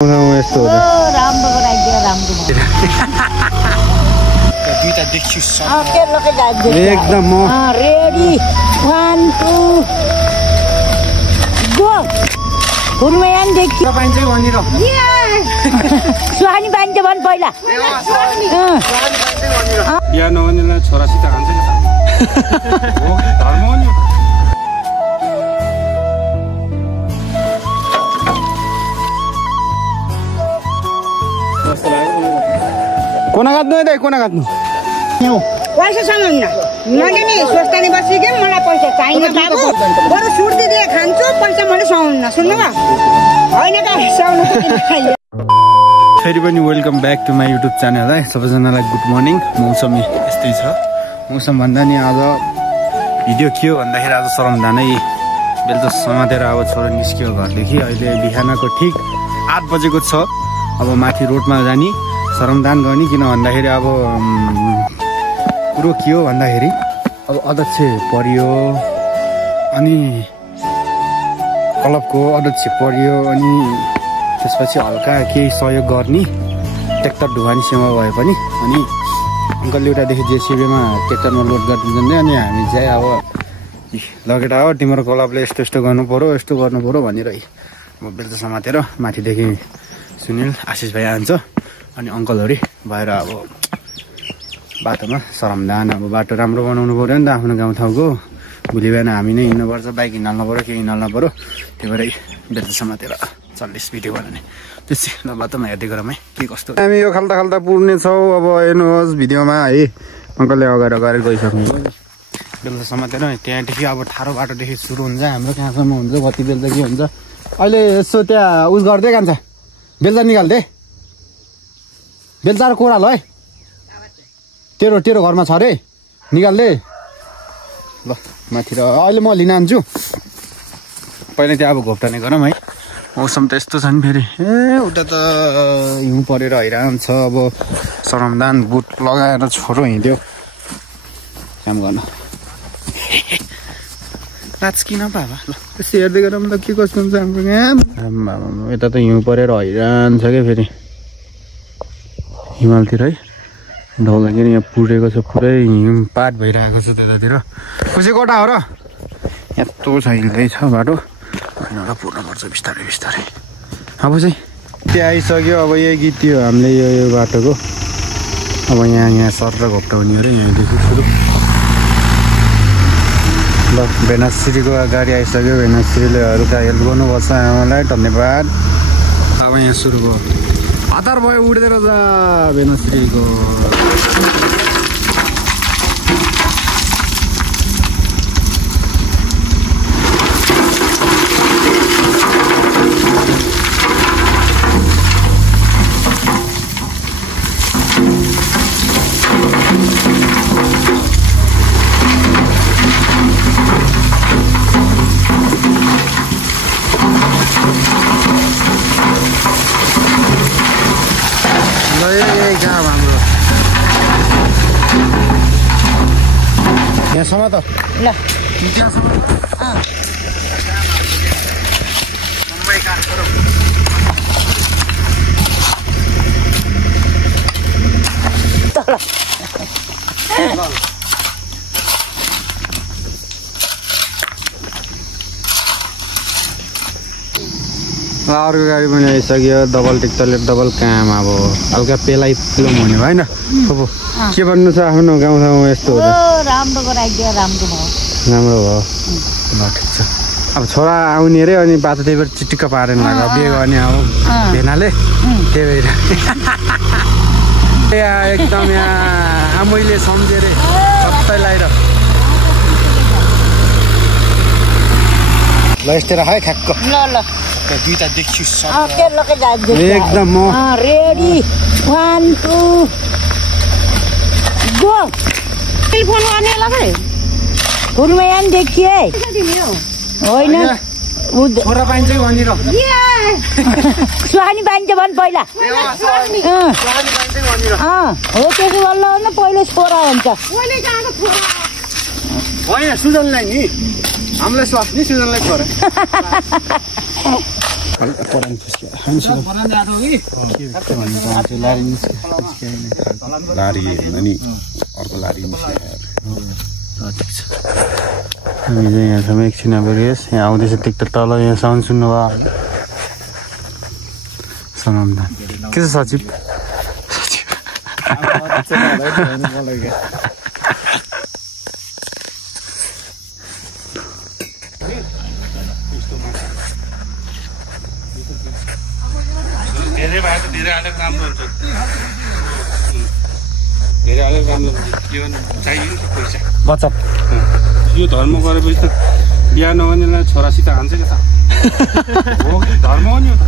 यस्तो हो राम्रो गराइदियो राम्रो दुईटा देखियो एकदम रेडी 1 2 गो कुर्मयान देखियो पाइन्छ वनिर सुहानी पाइन्छ भन् पहिला बिहा नहुनेलाई छोरासित खान्छ नि हो धर्म हो नि कोना काट्नु है कोना काट्नु पैसा समाउन मैले नि सोच्तानी बसिके मलाई पैसा चाहिन्छ बाबु बरु सुर्ती दिए खान्छु पैसा मैले समाउन सुन्नु भयो हैन का समाउन सकिन्छ फेरि पनि welcome back to my YouTube channel hi सबैजनालाई गुड मर्निङ मौसम यस्तै छ मौसम भन्दा नि आज भिडियो के हो भन्दाखेरि आज सरमदानै बेलुका समातेर अब छोरो निस्कियो घरदेखि अहिले बिहानको ठिक 8 बजेको छ अब माथि रोडमा जाने सरमदान गर्ने किन भन्दाखेरि अब कुरो के हो भन्दाखेरि अब अध्यक्ष परियो अनि क्लबको अध्यक्ष परियो अनि त्यसपछि हल्का केही सहयोग गर्ने ट्र्याक्टर ढुवानी सेवा भए पनि अनि अङ्कलले एउटादेखि जेसिबीमा ट्र्याक्टरमा लोड गरिदिन्छ अनि हामी चाहिँ अब लगेर हो तिम्रो क्लबले यस्तो यस्तो गर्नु पर्यो यस्तो गर्नु पर्यो भनेर अब बेलुका समातेर माथिदेखि सुनिल आशिष भाइ आन्छ अनि अङ्कलहरू भएर अब बाटोमा सरमदान अब बाटो राम्रो बनाउनु पऱ्यो नि त आफ्नो गाउँठाउँको भोलि बिहान हामी नै हिँड्नुपर्छ बाइक हिँड्नु पऱ्यो के हिँड्नु पऱ्यो त्यही भएर बेलुका समातेर चल्लिस भिडियो बनाउने त्यसै ल बाटोमा हेर्दै गरौँ है के कस्तो हामी यो खाल्टा खाल्टा पुर्ने छौँ अब हेर्नुहोस् भिडियोमा है अङ्कलले अगाडि गइसक्नु बेलुका समातेर त्यहाँदेखि अब ठाडो बाटोदेखि सुरु हुन्छ हाम्रो कहाँसम्म हुन्छ कति बेलुका के हुन्छ अहिले यसो त्यहाँ उस गर्दै कान्छ बेलुका निकाल्दे बेलुका र कोराल है तेरो घरमा छ अरे निकाल्दे ल माथि र अहिले म लिन आन्छु पहिला त्यहाँ अब घोप्टाने गरौँ है मौसम त यस्तो छ नि फेरि ए उता त हिउँ परेर हैरान छ अब सरमदान बुट लगाएर छोरो हिँड्यो काम गर्न राज किन बाबा ल त्यस्तो हेर्दै गरौँ त के कस्तो हुन्छ हाम्रो यहाँ यता त हिउँ परेर हैरान छ क्या फेरि हिमालतिर है ढौलाखेरि यहाँ पुरेको छ पुरै हिमपात भइरहेको छ त्यतातिर कसै कटा हो र यत्रो छ हिँड्दै छ बाटो यहाँबाट पुर्नुपर्छ बिस्तारै बिस्तारै अब चाहिँ त्यहाँ आइसक्यो अब यही गीत थियो हामीले यो बाटोको अब यहाँ सर र घोप्टाउने अरे यहाँदेखि सुरु ल भेनाश्रीको गाडी आइसक्यो भेनाश्रीले हल्का हेल्प गर्नुपर्छ आमालाई धन्यवाद अब यहाँ सुरु भयो हतार भयो उड्दै रहेछ भेनाश्रीको यहाँसम्म त ल अर्को गाडी पनि आइसक्यो डबल टिक्टरले डबल काम अब हल्का पेलाइ पिलो हुने होइन अब के भन्नु छ आफ्नो गाउँठाउँमा यस्तो हो राम्रो गराइदियो राम्रो भयो ल ठिक छ अब छोरा आउने अरे अनि बाटो त्यही भएर चिटिक्क पारेन लाग्यो बिहे गर्ने अब भेनाले त्यही भएर यहाँ एकदम यहाँ आमैले सम्झेर सबै लगाएर ल यस्तै राख है ठ्याक्क ल दुईटा देखियो एकदम रेडी 1 2 गो टेलिफोन गर्ने लगे कुर्मयान देखिए होइन छोरा पाइन्छ भनिर सुहानी पाइन्छ भन् पहिला हो त्यसो गर्नु न पहिलो छोरा हुन्छ होइन सुजनलाई नि हामीलाई स्वास्नी सुजनलाई छोरा हल्का परान फुस्क्यो लारी अनि अर्को लारी हामी चाहिँ यहाँसम्म एकछिन अब रेस यहाँ आउँदैछ टेक्टर तल यहाँ साउन्ड सुन्नुभयो समाधान के छ सचिव धेरै भए त धेरै हालेको राम्रो हुन्छ धेरै हालेको राम्रो हुन्छ के भन्नु चाहियो नि पैसा बचत यो धर्म गरेपछि त बिहा नगर्नेलाई छोरासित हान्छ क्या त हो धर्म हो नि यो त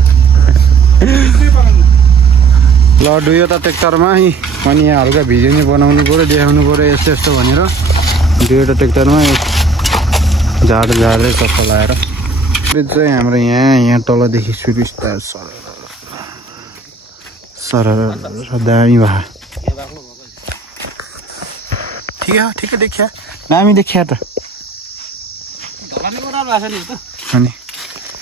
लड्डु यो त ट्र्याक्टरमा अनि यहाँ हल्का भिडियो नै बनाउनु पऱ्यो देखाउनु पऱ्यो यस्तो यस्तो भनेर दुईवटा ट्र्याक्टरमा झार्दै चक्का लगाएर चाहिँ हाम्रो यहाँ तलदेखि सुरु सर दामी भए ठिकै देखिया दामी देखिया त अनि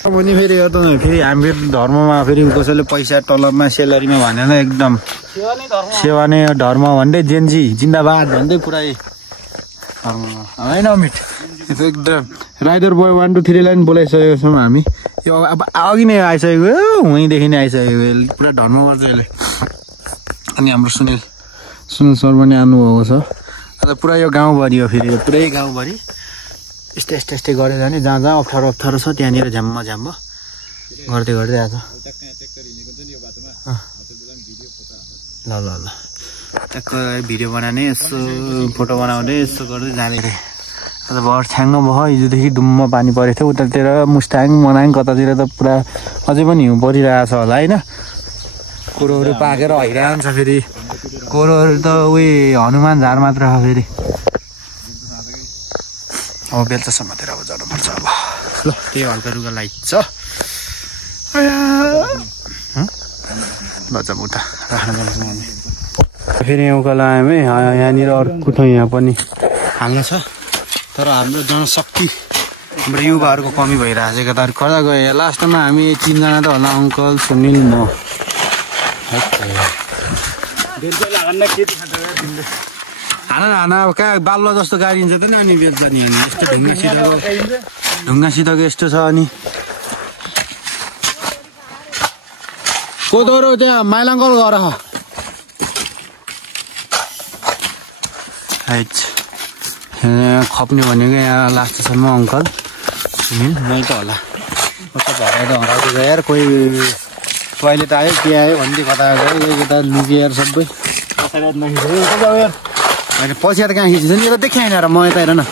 पनि फेरि यो त फेरि हामी धर्ममा फेरि कसैले पैसा तलबमा सेलरीमा भनेर एकदम सेवा नै धर्म भन्दै जेन्जी जिन्दाबाद भन्दै पुरै धर्ममा होइन अमित यो एकदम राइडर बोय 1 2 3 लाइन बोलाइसकेको छौँ हामी यो अब अघि नै आइसकेको वहीँदेखि नै आइसकेको पुरा धर्म गर्छ यसले अनि हाम्रो सुनिल सर पनि आउनुभएको छ अन्त पुरा यो गाउँभरि हो फेरि पुरै गाउँभरि यस्तै गरेर नि जहाँ अप्ठ्यारो छ त्यहाँनिर झ्याम्म गर्दै आएको ल ट्याक्क भिडियो बनाउने यसो फोटो बनाउँदै यसो गर्दै जाने रे अन्त भर छ्याङ्ग भयो हिजोदेखि डुम्म पानी परेको थियो उतातिर मुस्ताङ मनाङ कतातिर त पुरा अझै पनि हिउँ परिरहेको छ होला होइन कुरोहरू पाकेर हैरान छ फेरि कोरोहरू त उयो हनुमान झार मात्र हो फेरि अब बेलुकासम्मतिर अब जानुपर्छ अब ल त्यही हल्का रुगा लाइट छ ल जाउँ उता राख्न जान्छु मैले फेरि उकालो आयौँ है यहाँनिर अर्को ठाउँ यहाँ पनि हाल्न छ तर हाम्रो जनशक्ति हाम्रो युवाहरूको कमी भइरहेको छ कता कता गयो लास्टमा हामी 3 जना त होला अङ्कल सुनिल म हाना अब कहाँ बालुवा जस्तो गाडिन्छ त नि अनि बेच्छ नि अनि यस्तो ढुङ्गा सिधको यस्तो छ अनि कोदोरो त्यहाँ माइलाङ्कल गर खप्ने भनेको यहाँ लास्टसम्म अङ्कल सुनिल मै त होला कस्तो भएर त हराउँदै गयो यार कोही टोइलेट आयो के आयो भन्दै कता गयो यता लुकिएर सबै होइन पछि त कहाँ खिचिन्छ नि यो त देखाएन र म यता हेर न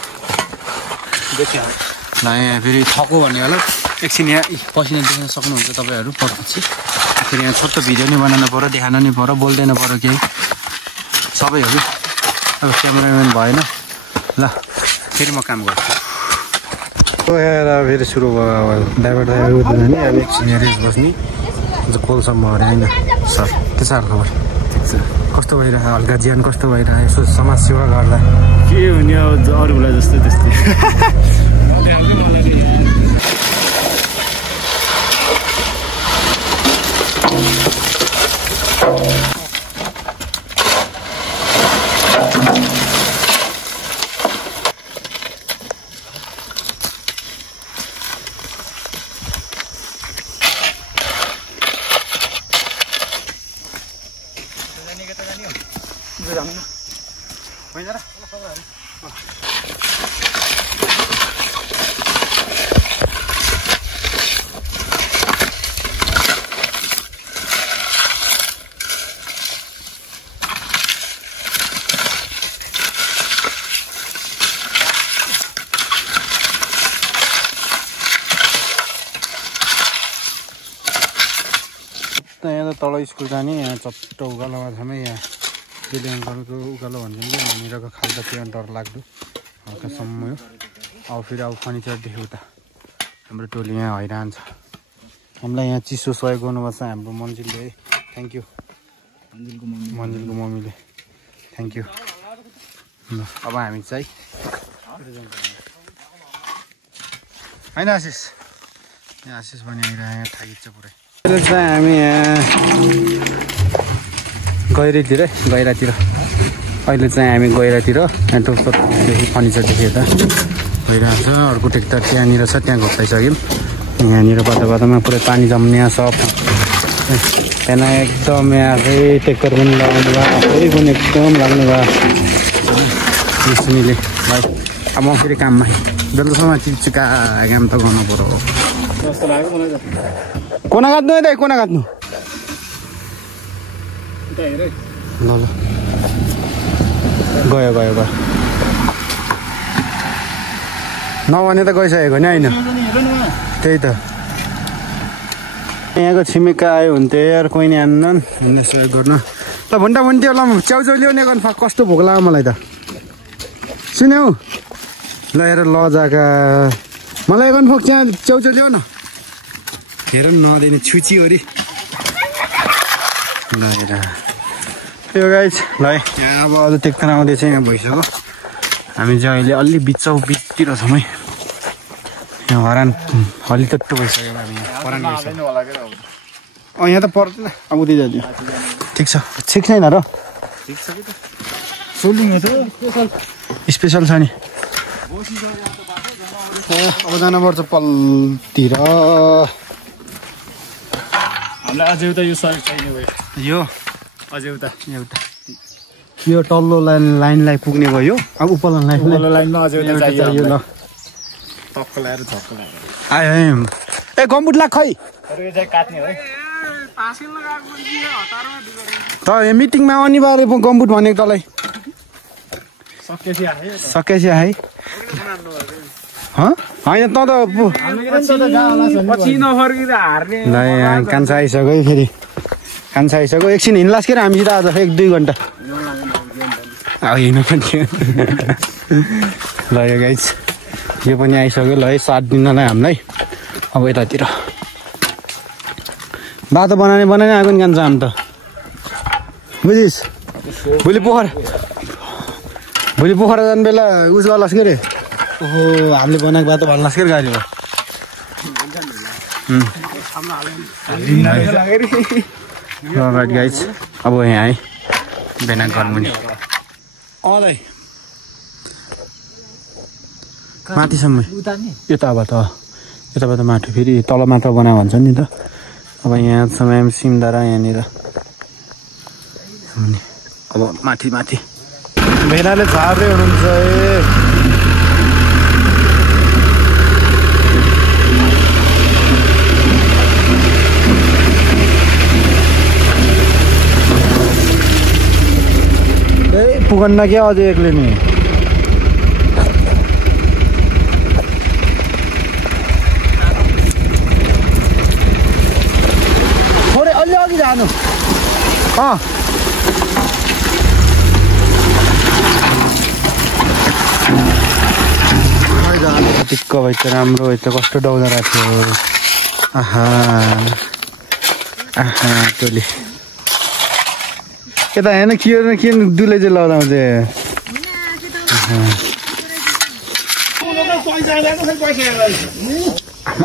देखियो ल यहाँ फेरि थको भन्ने होला एकछिन यहाँ पसिना देख्न सक्नुहुन्छ तपाईँहरू पछि फेरि यहाँ छोटो भिडियो नै बनाउनु पऱ्यो देखाउनु नै पऱ्यो बोल्दैन पऱ्यो केही सबैहरू अब क्यामेराम्यान भएन ल फेरि म काम गर्छु फेरि सुरु भयो ड्राइभर उठ्दैन नि अब एकछिन रेस्ट बस्ने कोलसम्म अरे होइन सर के छ खबर ठिक छ कस्तो भइरहेको हल्का ज्यान कस्तो भइरहेको यसो समाजसेवा गर्दा के हुने अब अरूलाई जस्तै त्यस्तै यहाँ त तल स्कुल जाने यहाँ चट्ट उकालोमा छ यहाँ दिदी अङ्कलको उकालो भन्छ नि यहाँनिरको खाल्टा त्यो डर लाग्दो हल्कासम्म यो अब फेरि अब फर्निचरदेखि उता हाम्रो टोली यहाँ हैरान छ हामीलाई यहाँ चिसो सहयोग गर्नुभएको छ हाम्रो मन्जिलले है थ्याङ्क यू मन्जिलको मम्मीले थ्याङ्क यू ल अब हामी चाहिँ होइन आशिष आशिष पनि आइरहेको थाकिन्छ पुरै। अहिले चाहिँ हामी यहाँ गहिरातिर अहिले चाहिँ हामी गहिरातिर यहाँ टोपदेखि फर्निचरदेखि यता भइरहेको छ। अर्को ट्र्याक्टर त्यहाँनिर छ, त्यहाँ घोप्टाइसक्यौँ। यहाँनिर बाटोमा पुरै पानी जम्ने सब त्यहाँ एकदम आफै ट्र्याक्टर पनि लगाउनु भयो, आफै पनि एकदम लाग्नु भयो सुनिले भाइ। अब म फेरि काममा बेलुकासम्म चिपचिका काम त गर्नु पर्यो। कोना काट्नु है, कोना काट्नु ल ल गयो गयो गयो नभने त गइसकेको नि होइन। त्यही त यहाँको छिमेका आयो भने त यार कोही नि आन्नन् भन्ने सहयोग गर्न। ल भन्टा भन्थ्यो ल च्याउचाउ ल्याउने गर्नु कस्तो भोक लाग्यो मलाई त सुन्यौ। ल हेर लजाका मलाई गर्नु फोक त्यहाँ च्याउचाउ ल्याउ न। हेर नदिने छुची वरि ल हेर यो गाइज। ल है यहाँ अब अझ ट्र्याक्टर आउँदैछ, यहाँ भइसक्यो। हामी चाहिँ अहिले अलि बिचतिर छौँ है। यहाँ हरान हलितट्टु भइसक्यो हामी हरान भइसक्यो। यहाँ त पर्दैन अब उतै जान्थ्यो। ठिक छ ठिक छैन र सोल्डिङ हो स्पेसल छ नि। अब जानुपर्छ पलतिर। हामीलाई अझै उता यो सरी चाहिने भयो, यो अझै उता एउटा यो तल्लो लाइनलाई पुग्ने भयो। अब उपल्लो लाइनमा अझै उता चाहियो ल टक्क लगाएर झक्क लगाएर आयो है। ए गम्बुट लाग खै यो चाहिँ काट्ने है। त यहाँ मिटिङमा अनिवार्य गम्बुट भनेको तँलाई सकेपछि है होइन त ल यहाँ कान्छा आइसक्यो है। फेरि कान्छा आइसक्यो, एकछिन हिँड्लास् के हामीसित आज 1-2 घन्टा हिँड्नु पनि ल यो गाइज यो पनि आइसक्यो। ल है 7 दिनलाई हामीलाई अब यतातिर बाटो बनाउने आएको नि कान्छ हामी त बुझिस्। भोलि पोखरा जाने बेला उस गर्लास् के अरे ओहो हामीले बनाएको बाटो भन्लास् के गाडी हो। राइट गाइज अब यहाँ है बेना गर्मुनि दाइ माथिसम्म यताबाट माथि फेरि तल मात्र बना भन्छ नि त। अब यहाँसम्म सिमदारा यहाँनिर अब माथि भेनाले छाड्दै हुनुहुन्छ पुगन्न क्या अझै एक्लै नि। थोरै अलि अघि जानु टिक्क भाइ त राम्रो है त कस्तो डाउँदा राख्यो। आहा टोली यता हेर्न किन दुले चाहिँ लगाउँछ।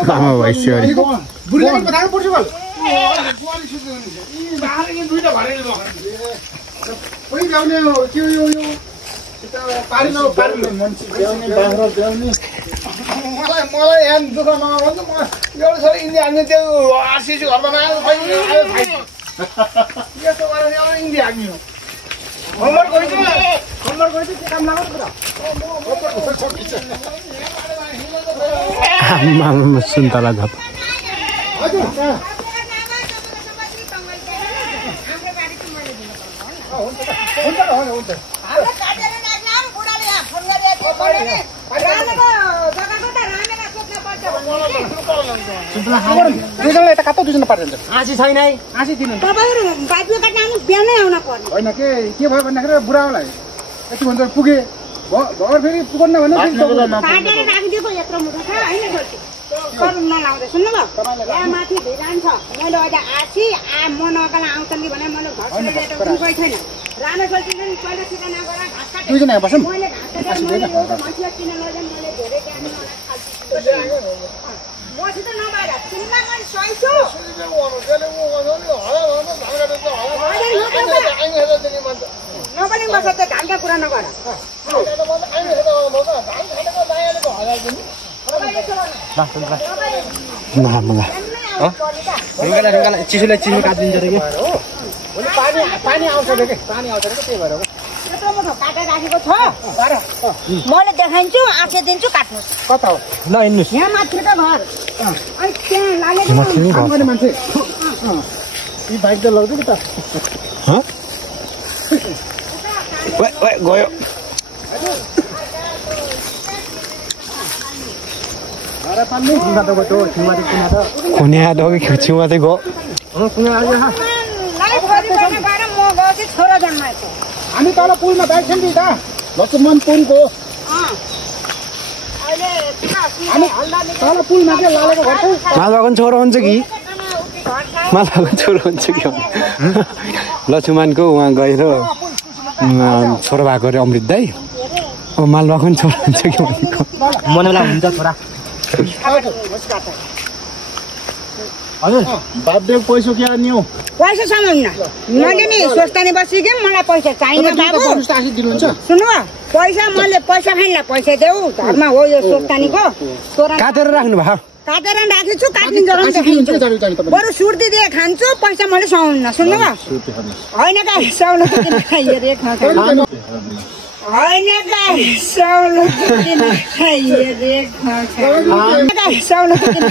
आमा भइसक्यो मलाई यहाँ दुःख नगर्नु। म एउटा छोरा इन्डिया हान्ने त्यो आरसिसी घरमा यस्तो गरेर एउटा इन्डिया हान्ने हो। होमवर्क गइदियो त्यो काम लाग्यो सुन्तला झप यता कता दुईजना पार्छ आँसी छैन है आँसी दिनु तपाईँहरू बाटो काट्न आउनु बिहानै आउन पर्ने होइन के भयो भन्दाखेरि बुढालाई यति भन्छ पुगे भर फेरि पुग्न भने काटेर राखिदिएको यत्रो मुठो छ होइन गरौँ नलाउँदै सुन्नुभयो। यहाँ माथि जान्छ मैले अहिले आँसी म नकाला आउँछ कि भने मैले घर कोही छैन राम्रो चल्छिन नि पहिला सिधा नगर घाँस काटेँ दुईजना बसौँ मैले घाँस काटेर मैले एउटा मान्छे किन लैजाउँ मैले धेरै ज्ञान मलाई खाल्छु मसित नबार किन नबनी बस्छ त्यो धानका कुरा नगर चिसोलाई चिसो काटिदिन्छ अरे पानी आउँछ रे के पानी आउँछ रे त्यही भएर हो काटेर राखेको छ मैले देखाइन्छु आफै दिन्छु काट्नु कता हो ल हिँड्नुस् यहाँ माथि त घर अनि त्यहाँ लागेको काम गर्ने मान्छे यी बाइक त लग्छ कि त गयो कुन्या छेउमा चाहिँ गयो छोरा जन्माएको हामी तल पुलमा बाइक खेल्थ्यौँ त लक्ष्मण पुलको हामी तल पुलमा के लालेको घर मालबाको छोरो हुन्छ कि मालबाको छोरो हुन्छ कि लक्ष्मणको उहाँ गएर छोरो भएको अरे अमृत दाई अब मालबाको छोरो हुन्छ कि भनेको मनला हुन्छ छोरा हजुर बाबदेव पैसा के नि हौ पैसा समाउन मैले नि सोच्तानी बसिके मलाई पैसा चाहिने बाबु दिनुहुन्छ सुन्नु पैसा मैले पैसा खाइला पैसा देऊ धर्म हो यो सोच्तानीको काटेर राख्नु भयो काटेर राखेछु काटिदिन्छ बरु सुर्ती दिए खान्छु पैसा मैले समाउन सुन्नु होइन गाई सहुलियत दिन खाइएर होइन गाई सहुलियत दिन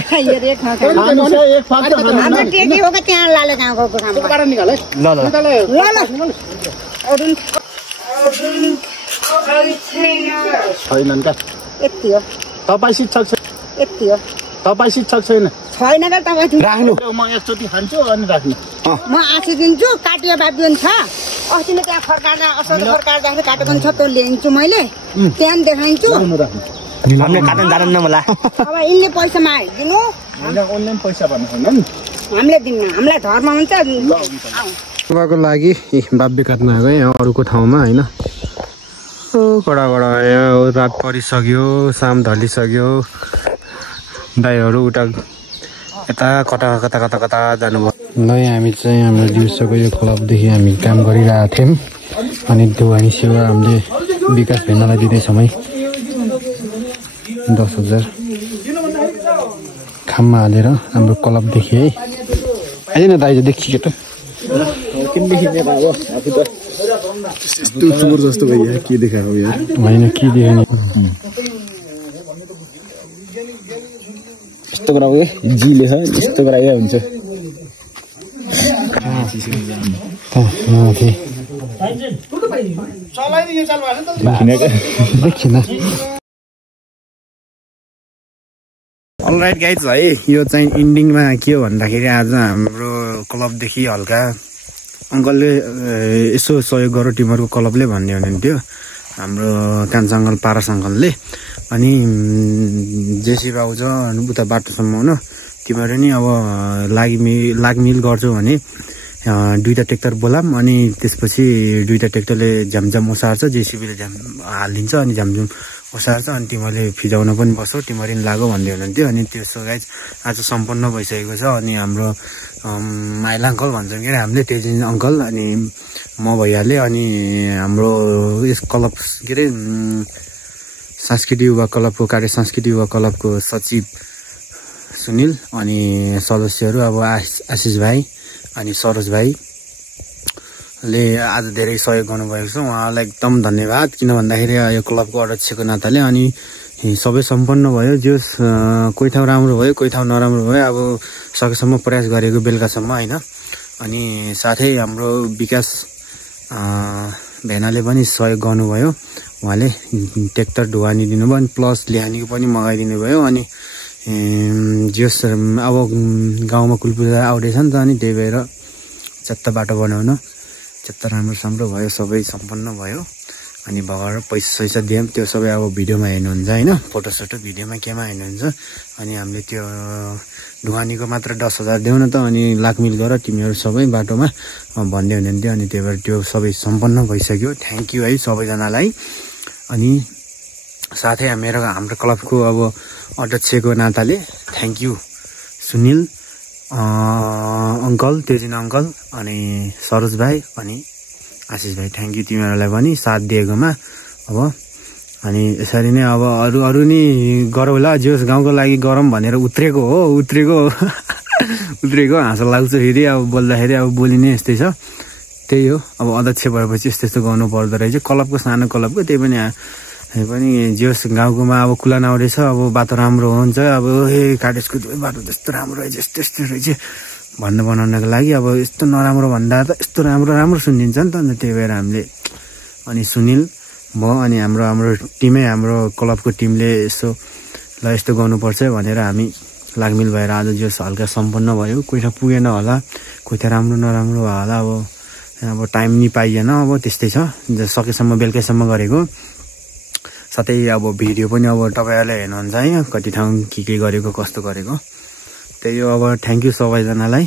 खाइएर हाम्रो टेकी हो त्यहाँ लाले गाउँको काम छैनन् का यति हो तपाईँ शिक्षक छ यति हो तपाईँ शिक्षक छैन छैन त तपाईँ राख्नु म एकचोटि खान्छु अनि राख्नु म आशी दिन्छु काटियो बाबियन छ अस्ति नै त्यहाँ फर्काएर असल फर्काएर काटेको छ त्यो ल्याइन्छु मैले त्यहाँ देखाइन्छु हामीले काट्न जान्दैन मलाई अब यिनले पैसा मागिदिनु अनलाइन पैसा भन्नु छैन हामीले दिन्न हामीलाई धर्म हुन्छ बाबाको लागि बाब्बे काट्न आएको यहाँ अरूको ठाउँमा होइन कडा यहाँ रात परिसक्यो शाम ढलिसक्यो दाइहरू उता यता कता कता कता कता जानुभयो ल हामी चाहिँ हाम्रो दिउँसोको यो क्लबदेखि हामी काम गरिरहेको थियौँ अनि ढुवानी सेवा हामीले विकास भेनालाई दिँदैछौँ है 10,000 खाममा हालेर हाम्रो क्लबदेखि है आइज न दाइज देखियो त जस्तो भयो के देखाएको यार होइन के देखाउने यस्तो गराउ जी लेख यस्तो गराए हुन्छ देखिन अलराइट गाइज है यो चाहिँ इन्डिङमा के हो भन्दाखेरि आज हाम्रो क्लबदेखि हल्का अङ्कलले यसो सहयोग गर टिमहरूको क्लबले भन्ने हुनुहुन्थ्यो हाम्रो कान्छा अङ्कल पारस अङ्कलले अनि जेसी बाबु छ उता बाटोसम्म हुन तिमीहरू नि अब लागमिल गर्छौ भने दुईटा ट्र्याक्टर बोलाम अनि त्यसपछि दुईटा ट्र्याक्टरले झ्यामझ्याम ओसार्छ जेसीबीले झ्याम हालिदिन्छ अनि झ्यामझ्याम ओसार्छ अनि तिमीहरूले फिजाउन पनि बस्छौ तिमीहरू नि लागौ भन्दै हुनुहुन्थ्यो अनि त्यसो गाइज आज सम्पन्न भइसकेको छ अनि हाम्रो माइला अङ्कल भन्छौँ के अरे हामीले तेजिन अङ्कल अनि म भइहालेँ अनि हाम्रो यस क्लब के अरे सांस्कृतिक युवा क्लबको कार्य सांस्कृतिक युवा क्लबको सचिव सुनिल अनि सदस्यहरू अब आशिष भाइ अनि सरोज भाइले आज धेरै सहयोग गर्नुभएको छ उहाँलाई एकदम धन्यवाद किन भन्दाखेरि यो क्लबको अध्यक्षको नाताले अनि सबै सम्पन्न भयो जो कोही ठाउँ राम्रो भयो कोही ठाउँ नराम्रो भयो अब सकेसम्म प्रयास गरेको बेलुकासम्म होइन अनि साथै हाम्रो विकास भेनाले पनि सहयोग गर्नुभयो उहाँले ट्र्याक्टर ढुवानी दिनुभयो अनि प्लस ल्यानीको पनि मगाइदिनु भयो अनि जस अब गाउँमा कुलपूजा आउँदैछ नि त अनि त्यही भएर चत्ता बाटो बनाउन चत्ता राम्रो भयो सबै सम्पन्न भयो अनि भगवान पैसा दियौँ त्यो सबै अब भिडियोमा हेर्नुहुन्छ होइन फोटोसोटो भिडियोमा केमा हेर्नुहुन्छ अनि हामीले त्यो ढुवानीको मात्र 10,000 देऊ न त अनि लाखमिल गर तिमीहरू सबै बाटोमा भन्दै हुनुहुन्थ्यो अनि त्यही भएर त्यो सबै सम्पन्न भइसक्यो थ्याङ्क यू है सबैजनालाई अनि साथै हाम्रो क्लबको अब अध्यक्षको नाताले thank you Sunil uncle Tejin uncle अनि सरोज भाइ अनि आशिष भाइ थ्याङ्क यू तिमीहरूलाई पनि साथ दिएकोमा। अब अनि यसरी नै अब अरू नि गरौँला जोस् गाउँको लागि गरौँ भनेर उत्रेको हाँसो लाग्छ फेरि अब बोल्दाखेरि अब बोलिने यस्तै छ। त्यही हो अब अध्यक्ष भएपछि यस्तो गर्नु पर्दो रहेछ क्लबको सानो क्लबको। त्यही पनि जोस् गाउँकोमा अब खुला नआउँदैछ अब बाटो राम्रो हुन्छ अब काटेजको बाटो जस्तो राम्रो रहेछ यस्तो रहेछ भन्नु बनाउनको लागि अब यस्तो नराम्रो भन्दा त यस्तो राम्रो सुनिन्छ नि त अन्त त्यही भएर हामीले अनि सुनिल म अनि हाम्रो टिमै हाम्रो क्लबको टिमले यसो ल यस्तो गर्नुपर्छ भनेर हामी लागमिल भएर आज जोस् हल्का सम्पन्न भयो। कोही त पुगेन होला कोही त राम्रो नराम्रो होला अब टाइम नि पाइएन अब त्यस्तै छ सकेसम्म बेलुकैसम्म गरेको। साथै अब भिडियो पनि अब तपाईँहरूले हेर्नुहुन्छ है कति ठाउँ के गरेको कस्तो गरेको। त्यही हो अब थ्याङ्क यू सबैजनालाई।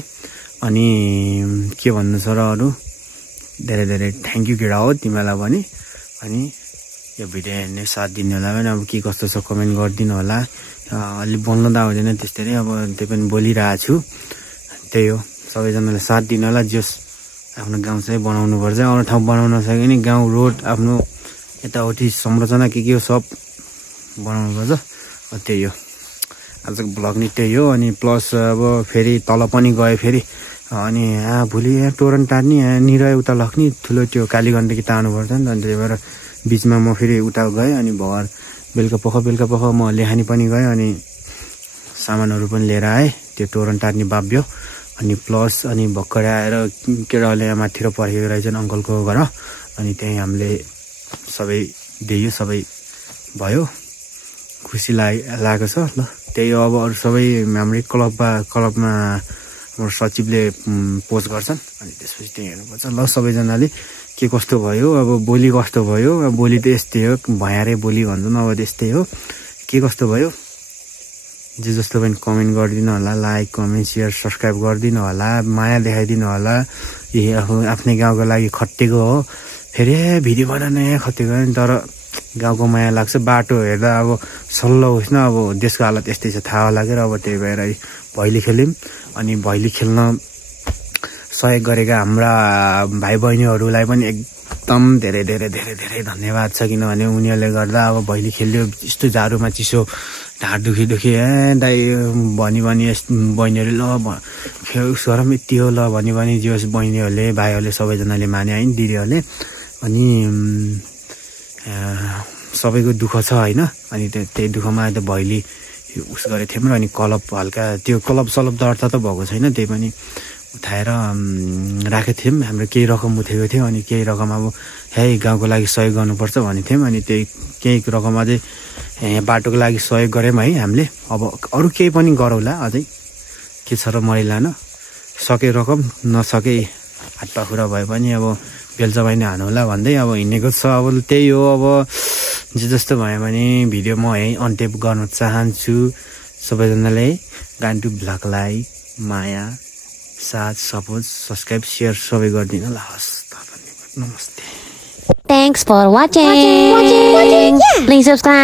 अनि के भन्नु छ र अरू धेरै थ्याङ्क यू केटा हो तिमीलाई पनि। अनि यो भिडियो हेर्ने साथ दिनेलाई पनि अब के कस्तो छ कमेन्ट गरिदिनु होला। अलि बोल्नु त आउँदैन त्यस्तै अब त्यही पनि बोलिरहेको छु। त्यही हो सबैजनाले साथ दिनु होला। जोस् आफ्नो गाउँ चाहिँ बनाउनुपर्छ अरू ठाउँ बनाउन सक्यो भने गाउँ रोड आफ्नो यताउति संरचना के हो सब बनाउनुपर्छ। त्यही हो आजको ब्लग नि त्यही हो। अनि प्लस अब फेरि तल पनि गयो फेरि अनि भोलि यहाँ तोरण टार्ने यहाँ निरय उता लग्ने ठुलो त्यो कालीगण्डकी तार्नुपर्छ नि त। अनि त्यही भएर बिचमा म फेरि उता गएँ अनि भर बेलुका पख म लेखानी पनि गएँ अनि सामानहरू पनि लिएर आएँ त्यो तोरण टार्ने बाब्यो। अनि प्लस अनि भर्खरै आएर केटाहरूले यहाँ माथितिर परेको रहेछन् अङ्कलको घर अनि त्यहीँ हामीले सबै दियो सबै भयो खुसी लागेको छ ल। त्यही हो अब अरू सबै हाम्रै क्लबमा हाम्रो सचिवले पोस्ट गर्छन् अनि त्यसपछि त्यही हेर्नुपर्छ ल। सबैजनाले के कस्तो भयो अब बोली कस्तो भयो अब बोली त यस्तै हो भयारे बोली भन्छ न अब त्यस्तै हो के कस्तो भयो जे जस्तो पनि कमेन्ट गरिदिनु होला लाइक कमेन्ट सेयर सब्सक्राइब गरिदिनु होला माया देखाइदिनु होला। आफ्नै गाउँको लागि खटेको हो फेरि भिडियो बनाउन यहाँ खटेको तर गाउँको माया लाग्छ। बाटो हेर्दा अब सल्लो होस् न अब देशको हालत यस्तै छ थाहा लागेर अब त्यही भएर भैली खेल्यौँ। अनि भैली खेल्न सहयोग गरेका हाम्रा भाइ बहिनीहरूलाई पनि एकदम धेरै धन्यवाद छ किनभने उनीहरूले गर्दा अब भैली खेल्यो यस्तो जाडोमा चिसो ढाड दुखी दाइ भनी बहिनीहरूले ल गरम यति हो ल भनी जोस् बहिनीहरूले भाइहरूले सबैजनाले माने है दिदीहरूले। अनि सबैको दुःख छ होइन अनि त्यही दुःखमा त भैली उस गरेको थियौँ र अनि क्लब हल्का त्यो क्लब दर्ता त भएको छैन त्यही पनि उठाएर राखेको थियौँ। हाम्रो केही रकम उठेको थियो अनि केही रकम अब गाउँको लागि सहयोग गर्नुपर्छ भनेको थियौँ अनि त्यही केही रकम अझै बाटोको लागि सहयोग गऱ्यौँ है हामीले। अब अरू केही पनि गरौँला अझै के छ र मरिलान सके रकम नसके हात पाखुरा भए पनि अब बेलचाबाई नै हानु होला भन्दै अब हिँडेको छ। अब त्यही हो अब जे जस्तो भयो भने भिडियो म यहीँ अन्त्य गर्न चाहन्छु। सबैजनाले गान्टु भ्लगलाई माया साथ सपोर्ट सब्सक्राइब सेयर सबै गरिदिनु होला। हस् धन्यवाद नमस्ते। Thanks for watching. Please subscribe.